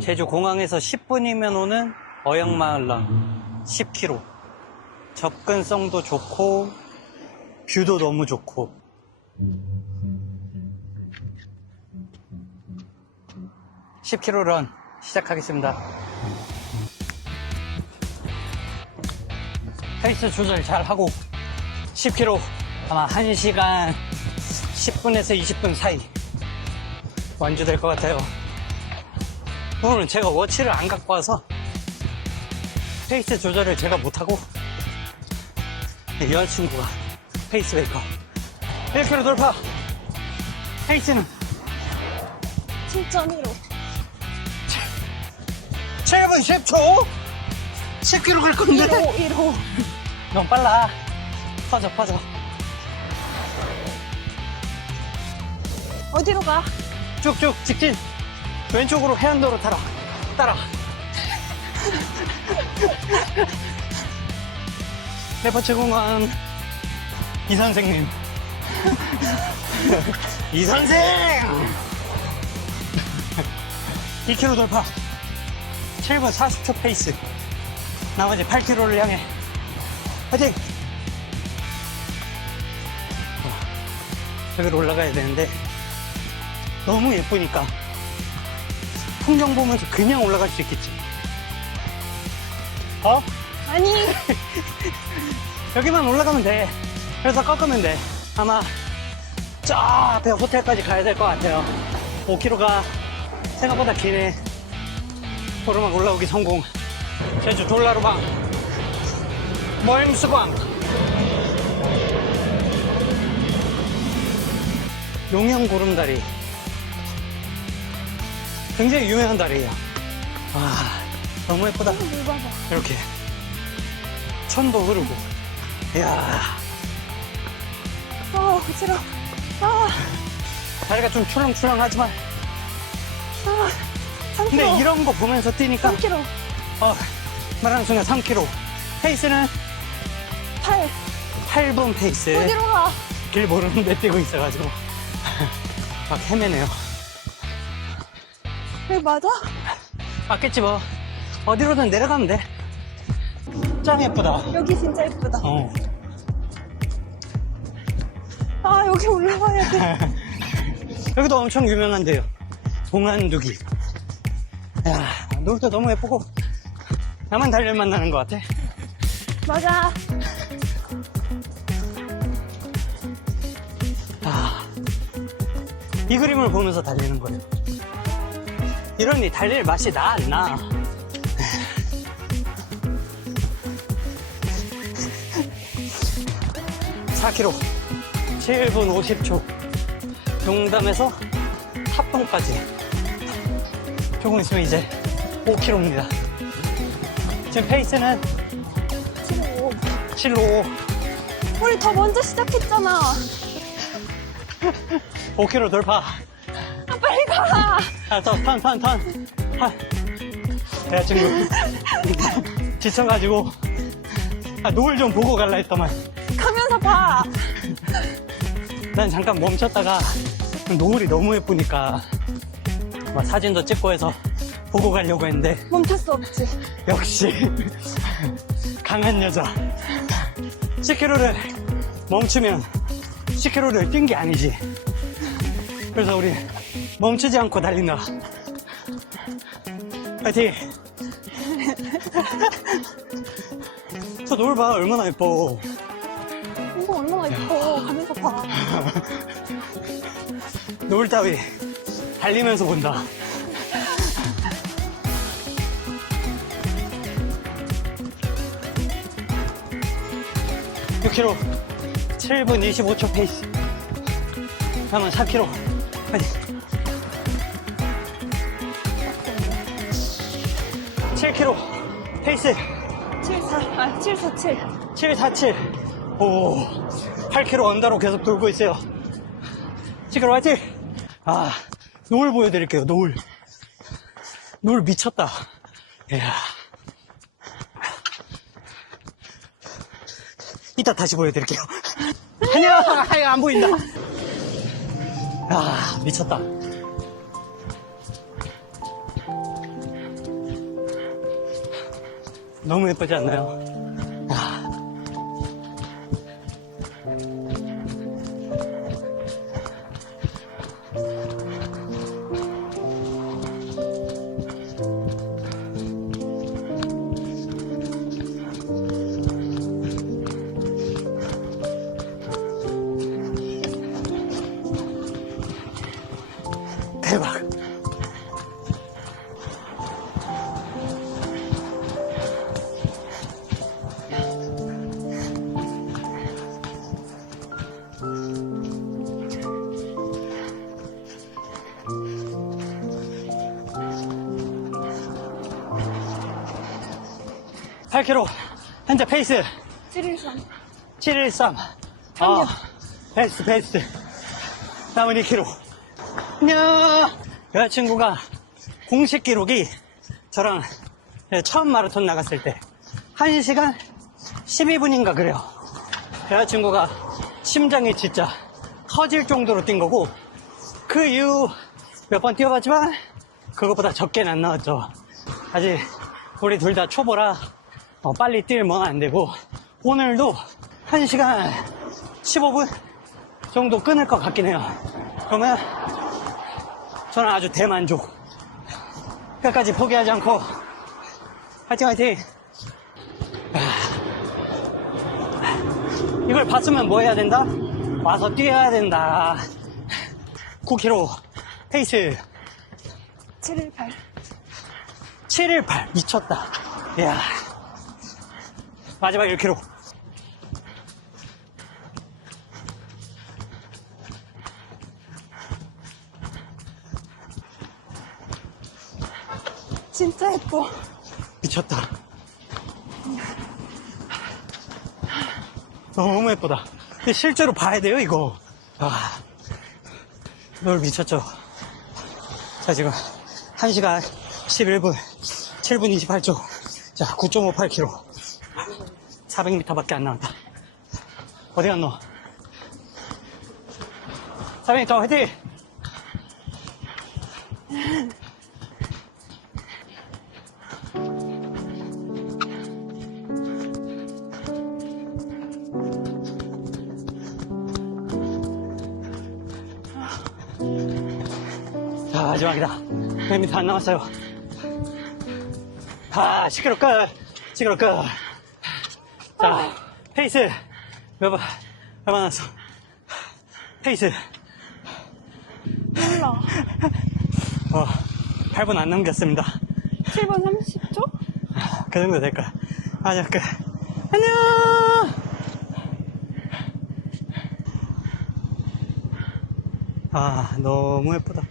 제주 공항에서 10분이면 오는 어양마을랑 10km. 접근성도 좋고, 뷰도 너무 좋고. (10km) 런 시작하겠습니다 페이스 조절 잘 하고 10km 아마 1시간 10분에서 20분 사이 완주될 것 같아요. 오늘은 제가 워치를 안 갖고 와서 페이스 조절을 제가 못하고 네, 여자친구가 페이스 메이커. 1km 돌파! 페이스는 7.15. 7분 10초! 10km 갈 건데. 1호, 1호. 너무 빨라. 퍼져 퍼져. 어디로 가? 쭉쭉 직진. 왼쪽으로 해안도로 타라. 따라. 레퍼츠 공항 이 선생님. 이 선생! 2km 돌파. 7분 40초 페이스. 나머지 8km를 향해. 화이팅! 여기로 올라가야 되는데 너무 예쁘니까 풍경 보면서 그냥 올라갈 수 있겠지. 어? 아니, 여기만 올라가면 돼. 그래서 꺾으면 돼. 아마 저 앞에 호텔까지 가야 될 것 같아요. 5km가 생각보다 기네. 오르막 올라오기 성공. 제주 돌라루방 모행수광 용영 고름다리 굉장히 유명한 다리예요. 와 너무 예쁘다. 물 봐봐. 이렇게 천도 흐르고 이야 아, 어지러. 아, 다리가 좀 출렁출렁하지만 아, 3km. 근데 이런 거 보면서 뛰니까 3km. 어, 말하는 순간 3km 페이스는 8. 8분 페이스 어디로 가? 길 모르는데 뛰고 있어가지고 막 헤매네요 여기 맞아? 맞겠지 뭐 어디로든 내려가면 돼짱 예쁘다 여기 진짜 예쁘다. 어. 아, 여기 올라가야 돼. 여기도 엄청 유명한데요 동안두기 야 노을도 너무 예쁘고 나만 달릴 만나는 것 같아 맞아. 아, 이 그림을 보면서 달리는 거예요. 이러니 달릴 맛이 나, 안 나? 4km, 7분 50초. 용담에서 합동까지. 조금 있으면 이제 5km입니다. 지금 페이스는 7호. 7로 우리 더 먼저 시작했잖아. 5km 돌파. 아, 빨리 가. 아, 저, 턴, 턴, 턴. 아, 내가 지금 지쳐가지고, 아, 노을 좀 보고 갈라 했더만. 가면서 봐. 난 잠깐 멈췄다가, 노을이 너무 예쁘니까, 막 사진도 찍고 해서 보고 가려고 했는데, 멈출 수 없지. 역시, 강한 여자. 10km를 멈추면 10km를 뛴 게 아니지. 그래서 우리 멈추지 않고 달린다. 파이팅! 저 노을 봐, 얼마나 예뻐. 이거 얼마나 예뻐. 가면서 봐. 노을 따위 달리면서 본다.6 k m 7분 25초 페이스. 남은 4km. 파이팅. 7km 페이스 7, 4, 아, 7, 4, 7. 747. 오, 8km 언더로 계속 돌고 있어요. 지금 화이팅! 아, 노을 보여드릴게요, 노을. 노을 미쳤다. 이야. 이따 다시 보여드릴게요. 안녕! 아유, 안 보인다. 아, 미쳤다. 너무 예쁘지 않나요? 8km 현재 페이스. 713 713 아, 베스트 베스트 남은 2km 안녕 여자친구가 공식 기록이 저랑 처음 마라톤 나갔을 때 1시간 12분인가 그래요. 여자친구가 심장이 진짜 터질 정도로 뛴 거고 그 이후 몇 번 뛰어봤지만 그것보다 적게는 안 나왔죠. 아직 우리 둘 다 초보라 어, 빨리 뛰면 안 되고 오늘도 1시간 15분 정도 끊을 것 같긴 해요. 그러면 저는 아주 대만족. 끝까지 포기하지 않고 화이팅 화이팅! 아, 이걸 봤으면 뭐 해야 된다? 와서 뛰어야 된다. 9km 페이스 718. 718 미쳤다. 이야. 마지막 1km. 진짜 예뻐. 미쳤다. 너무 예쁘다. 근데 실제로 봐야 돼요, 이거. 아, 널 미쳤죠. 자, 지금 1시간 11분, 7분 28초. 자, 9.58km. 400m밖에 안 나왔다. 어디 갔노? 400m 화이팅! 자, 마지막이다. 100m 안 남았어요. 아. 시끄러 끝. 자, 페이스. 몇 번, 몇번 남았어. 페이스. 몰라. 어, 8분 안 남겼습니다. 7분 30초? 그 정도 될 거야. 아, 자, 끝. 안녕! 아, 너무 예쁘다.